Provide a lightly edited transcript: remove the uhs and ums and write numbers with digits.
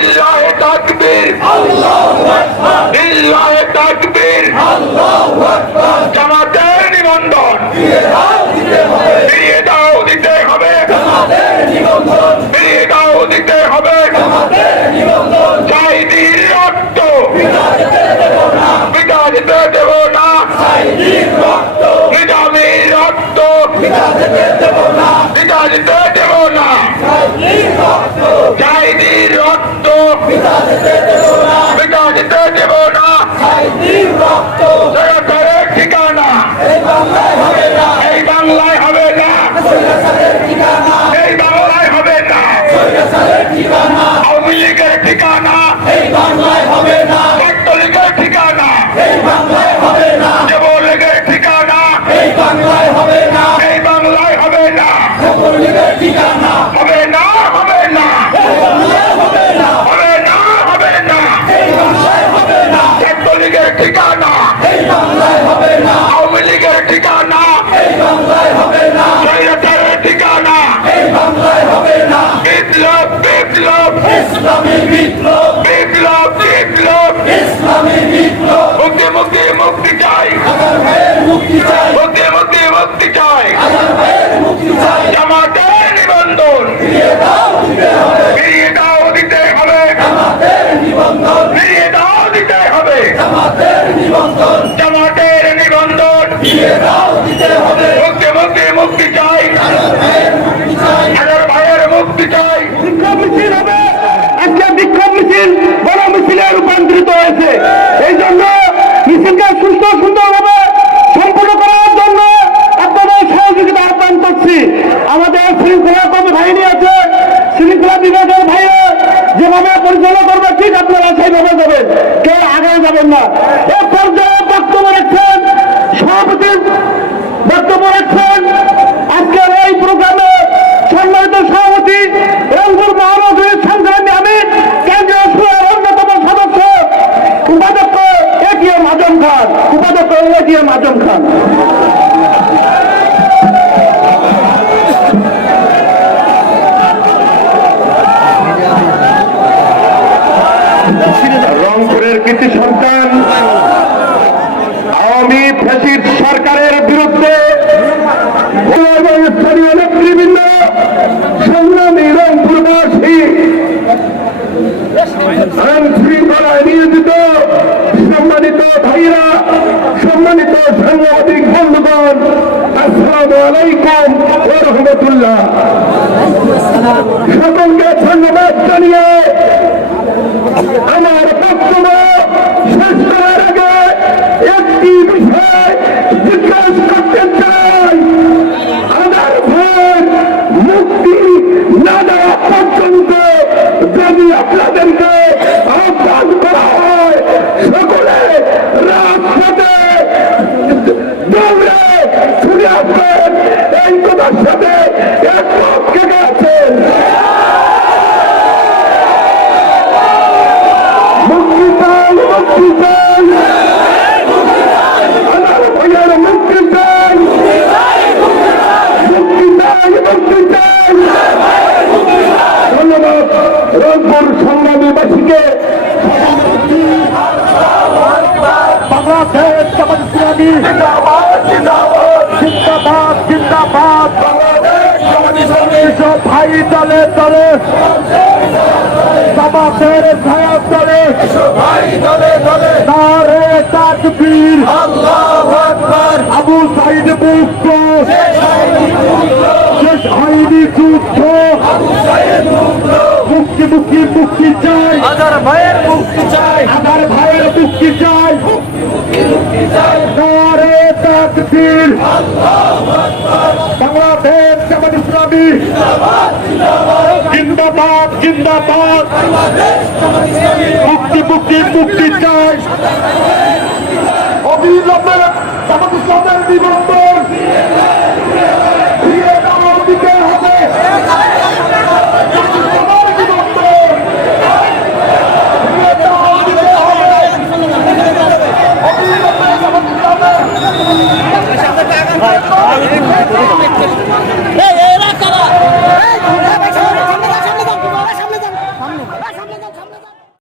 লিল্লাহি তাকবীর, আল্লাহু আকবার, লিল্লাহি তাকবীর, আল্লাহু আকবার। জামাতের নিবন্ধন ফিরিয়ে দাও, দিতে হবে, জামাতের নিবন্ধন ফিরিয়ে দাও, দিতে হবে, জামাতের নিবন্ধন। শহীদের রক্ত পিতা যেতে দেব না, পিতা যেতে দেব না, শহীদের রক্ত নিজামের রক্ত পিতা যেতে দেব না, পিতা যেতে দেব না, শহীদের রক্ত শহীদের রক্ত পিতা যেতে দেব না, পিতা যেতে দেব না, শহীদের রক্ত। সরকারের ঠিকানা এই বাংলায় হবে না, এই বাংলায় হবে না, সরকারের ঠিকানা এই বাংলায় হবে না, সরকারের ঠিকানা আওয়ামী লীগের ঠিকানা এই বাংলায় হবে না, ছাত্রলীগের ঠিকানা এই বাংলায় হবে না, যুবলীগের ঠিকানা এই বাংলায় হবে না, এই বাংলায় হবে না, ছাত্রলীগের ঠিকানা হবে না, হবে না, এই বাংলায় হবে না, হবে না, হবে না, এই বাংলায় হবে না, ছাত্রলীগের ঠিকানা এই বাংলায় হবে না, আওয়ামী লীগের ঠিকানা এই বাংলায় হবে না, স্বৈরাচারের ঠিকানা এই বাংলায় হবে না। বিপ্লব বিপ্লব ইসলামী বিপ্লব, বিপ্লব বিপ্লব ইসলামী বিপ্লব। মুক্তি মুক্তি মুক্তি চাই, আজাদ ভাইয়ের মুক্তি চাই, মুক্তি মুক্তি মুক্তি চাই, আজাদ ভাইয়ের মুক্তি চাই। জামাতের নিবন্ধন ফিরিয়ে দাও, দিতে হবে, ফিরিয়ে দাও, দিতে হবে, জামাতের নিবন্ধন ফিরিয়ে দাও, দিতে হবে, জামাতের নিবন্ধন, জামাতের নিবন্ধন ফিরিয়ে দাও, দিতে হবে। মুক্তি মুক্তি মুক্তি চাই, আজাদ ভাইয়ের মুক্তি চাই, আজাদ ভাইয়ের মুক্তি চাই। বিক্ষোভ মিছিল হবে, আজকে বিক্ষোভ মিছিল বড় মিছিলে রূপান্তরিত হয়েছে। এই জন্য মিছিলকে সুস্থ সুন্দরভাবে সম্পূর্ণ করার জন্য আপনাদের সহযোগিতা আহ্বান করছি। আমাদের শৃঙ্খলা কর্মী বাহিনী আছে, শৃঙ্খলা বিভাগের ভাইয়ে যেভাবে পরিচালনা করবে ঠিক আপনারা সেইভাবে যাবেন, কেউ আগে যাবেন না। এ পর্যায়ে বক্তব্য রাখছেন সভাপতি, বক্তব্য রাখছেন আজকের এই প্রোগ্রামে সম্মানিত সভাপতি রংপুর মহানগরীর সংগ্রামী আমি কেন্দ্রীয় সুরের অন্যতম সদস্য উপাধ্যক্ষ এটিএম আজম খান, উপাধ্যক্ষ এটিএম আজম খান। রংপুরের কৃতি সন্তান আওয়ামী ফ্যাসিস্ট সরকারের বিরুদ্ধে স্থানীয় নেতৃবৃন্দ, সংগ্রামী রংপুরবাসী, আইন শৃঙ্খলায় নিয়োজিত সম্মানিত ভাইরা, সম্মানিত সাংবাদিক বন্ধুগণ, আসসালামু আলাইকুম ওয়া রাহমাতুল্লাহ। সকলকে ধন্যবাদ জানিয়ে আমার বক্তব্য শেষ করার আগে একটি বিষয় জিজ্ঞেস করতে চাই। আজাদ ভাইয়ের মুক্তি না দেওয়া পর্যন্ত যদি আপনাদেরকে আহ্বান করা হয়, সকলে রাজপথে দৌড়ে ছুটে আসবেন, এই কথার সাথে একমত কে আছেন? মুক্তি চাই, মুক্তি চাই, আজাদ ভাইয়ের মুক্তি চাই, মুক্তি চাই, মুক্তি চাই। ধন্যবাদ রংপুর সংগ্রামীবাসীকে। বাংলাদেশ জামাত ইসলামী জিন্দাবাদ, জিন্দাবাদ, জিন্দাবাদ, জিন্দাবাদ। বাংলাদেশ জামাত ইসলামী সব ভাই দলে দলে, জামাতের ছায়া দলে, ভাই দলে দলে, নারে তাকবীর, আল্লাহু আকবার। আবু সাইদ মুক্ত, শেষ হয়নি যুদ্ধ, মুক্তি মুক্তি মুক্তি চাই, আজাদ ভাইয়ের মুক্তি চাই, আজাদ ভাইয়ের মুক্তি চাই, নারে তাকবীর, বাংলাদেশ জামাত ইসলামী জিন্দাবাদ, জিন্দাবাদ, মুক্তি মুক্তি মুক্তি চাই। অবিলম্বে জামাত ইসলামের নিবন্ধন ফিরিয়ে দেওয়ার দিকে হবে। এই এলাকারা সামনে যাও